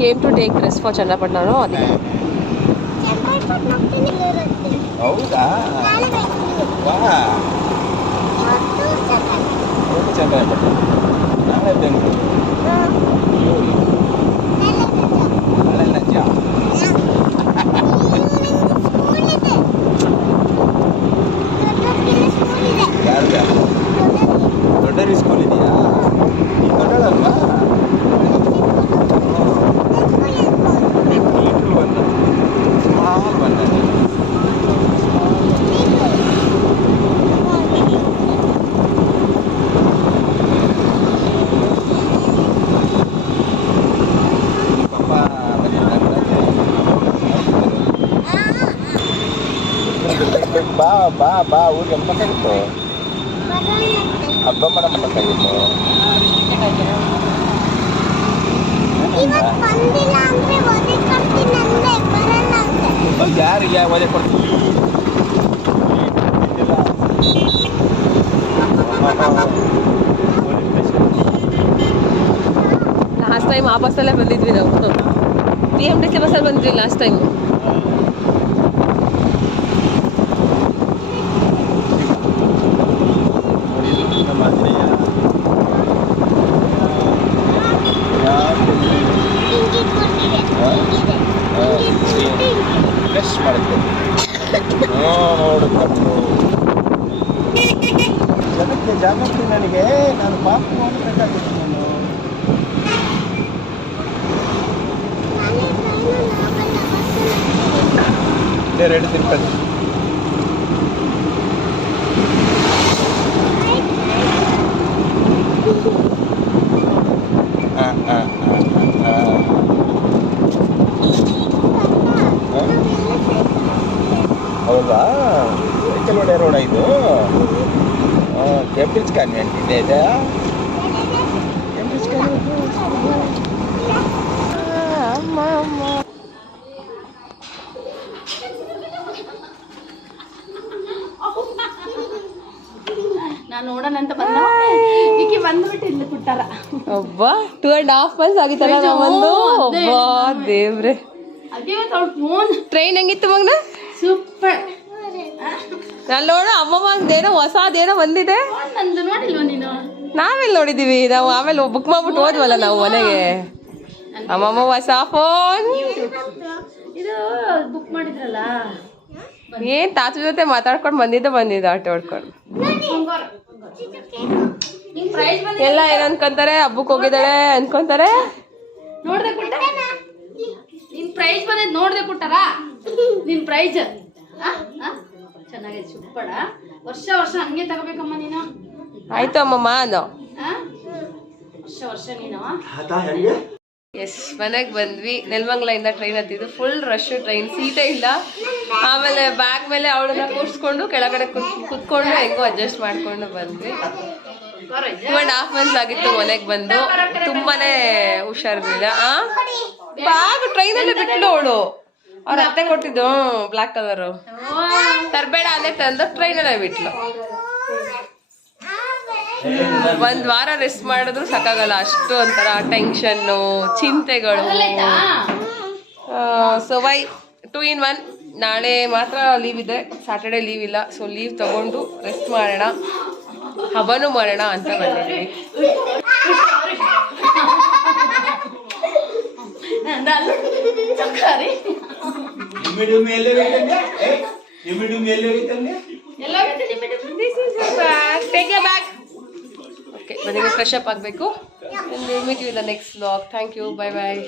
Came to take rest for Channapatna ಅದಕ್ಕೆ. ಹೌದಾ? ಚನ್ನಪಟ್ಟಣ ನಾಳೆ ಬೆಂಗಳೂರು. ನಾಳೆ ರಜಾ. ದೊಡ್ಡರಿ ಸ್ಕೂಲ್ ಇದೆಯಾ? ಈ ದೊಡ್ಡದಲ್ವಾ? ಬಾ ಬಾ ಬಾ ಊರಿಗೆ ಬೇಕಾಗಿತ್ತು. ಹಬ್ಬ ಮಾಡಬೇಕಾಗಿತ್ತು. ಯಾರಿಗೆ ಒದೆ ಕೊಡ್ತೀವಿ? ಲಾಸ್ಟ್ ಟೈಮ್ ಆ ಬಸ್ಸಲ್ಲೇ ಬಂದಿದ್ವಿ ನಾವು. BMTC ಬಸ್ಸಲ್ಲಿ ಬಂದಿದ್ವಿ ಲಾಸ್ಟ್ ಟೈಮ್. ಫ್ರೆಶ್ ಮಾಡುತ್ತೆ ನೋಡಿಕೊಂಡು ಜನಕ್ಕೆ ಜಾಗೃತಿ. ನನಗೆ ನಾನು ಪಾಪು ಮಾಡಬೇಕಾಗಿತ್ತು. ನಾನು 2 ತಿರುಪತಿ. ಹೌದಾ? ಸೈಕಲ್ ಹೊಡೆ ರೋಡ ಇದು. ಕೇಂಬ್ರಿಡ್ಜ್ ಕಾನ್ವೆಂಟ್ ಇದೆ ಇದೆ. Cambridge convent. ನಾನು ನೋಡೋಣ ಅಂತ ಬಂದ ಈಕೆ ಬಂದ್ಬಿಟ್ಟು ಇಲ್ಲಿ ಕೊಟ್ಟಾರ. ಒಬ್ಬ 2.5 months ಆಗಿತ್ತಲ್ಲ ನಾವು ಬಂದು. ಒಬ್ಬ ದೇವ್ರೆ. ಟ್ರೈನ್ ಹೆಂಗಿತ್ತು ಮಗನ? ಸೂಪರ್. ನಾನು ನೋಡು ಅಮ್ಮದೇನೋ ಹೊಸದೇನೋ ಬಂದಿದೆ. ನಂದು ನೋಡಿಲ್ವ ನೀನು? ನಾವೆಲ್ಲಿ ನೋಡಿದೀವಿ? ನಾವು ಆಮೇಲೆ ಬುಕ್ ಮಾಡ್ಬಿಟ್ಟು ಹೋದ್ವಲ್ಲ ನಾವು ಮನೆಗೆ. ಅಮ್ಮಮ್ಮ ಹೊಸ ಫೋನ್. ಇದು ಬುಕ್ ಮಾಡಿದ್ರಲ್ಲ. ಏನ್ ತಾತ ಜೊತೆ ಮಾತಾಡ್ಕೊಂಡು ಬಂದಿದ್ದ ಆಟೋ ಹೊಡ್ಕೊಂಡು. ಎಲ್ಲ ಏನ್ ಅನ್ಕೊಂತಾರೆ, ಹಬ್ಬಕ್ಕೆ ಹೋಗಿದ್ದಾಳೆ ಅನ್ಕೊಂತಾರೆ. ನೋಡ್ದೆ ಕೊಟ್ಟ ನಿನ್ ಪ್ರೈಸ್ ಬಂದಿದ್ ನೋಡ್ದೆ ಕೊಟ್ಟಾರ. ನಿನ್ ಪ್ರೈಸ್ ಚೆನ್ನಾಗೈತೆ. ಸೂಪರ್. ವರ್ಷ ಹಂಗೆ ತಗೋಬೇಕಮ್ಮ ನೀನು. ಆಯ್ತು ಅಮ್ಮಮ್ಮ ಅಂದು. ವರ್ಷ ನೀನು. ಎಸ್, ಮನೆಗೆ ಬಂದ್ವಿ. ನೆಲಮಂಗಲದಿಂದ ಟ್ರೈನ್ ಹತ್ತಿದ್ದು. ಫುಲ್ ರಶ್ ಟ್ರೈನ್, ಸೀಟೇ ಇಲ್ಲ. ಆಮೇಲೆ ಬ್ಯಾಗ್ ಮೇಲೆ ಅವಳನ್ನ ಕೂರಿಸ್ಕೊಂಡು ಕೆಳಗಡೆ ಕುತ್ಕೊಂಡು ಹೆಂಗೋ ಅಡ್ಜಸ್ಟ್ ಮಾಡ್ಕೊಂಡು ಬಂದ್ವಿ. 2.5 months ಆಗಿತ್ತು ಮನೆಗೆ ಬಂದು. ತುಂಬಾನೇ ಹುಷಾರಿರ್ಲಿಲ್ಲ. ಬ್ಯಾಗ್ ಟ್ರೈನಲ್ಲೇ ಬಿಟ್ಟು ಅವಳು ಅವ್ರ ಅತ್ತೆ ಕೊಟ್ಟಿದ್ದು ಬ್ಲಾಕ್ ಕಲರ್ ತರಬೇಡ ಅದೇ ತಂದು ಟ್ರೈನಲ್ಲೇ ಬಿಟ್ಲು. 1 ವಾರ ರೆಸ್ಟ್ ಮಾಡಿದ್ರು ಸಾಕಾಗಲ್ಲ. ಅಷ್ಟು ಒಂಥರ ಟೆನ್ಷನ್ನು, ಚಿಂತೆಗಳು. So why 2 in 1. ನಾಳೆ ಮಾತ್ರ ಲೀವ್ ಇದೆ, ಸ್ಯಾಟರ್ಡೆ ಲೀವ್ ಇಲ್ಲ. ಸೊ ಲೀವ್ ತಗೊಂಡು ರೆಸ್ಟ್ ಮಾಡೋಣ, ಹಬ್ಬನೂ ಮಾಡೋಣ ಅಂತ ಬಂದಿದ್ದೀವಿ. ಓಕೆ, ನನಗೆ ಫ್ರೆಶ್ ಅಪ್ ಆಗಬೇಕು. Meet you in the next vlog. Thank you. Bye bye.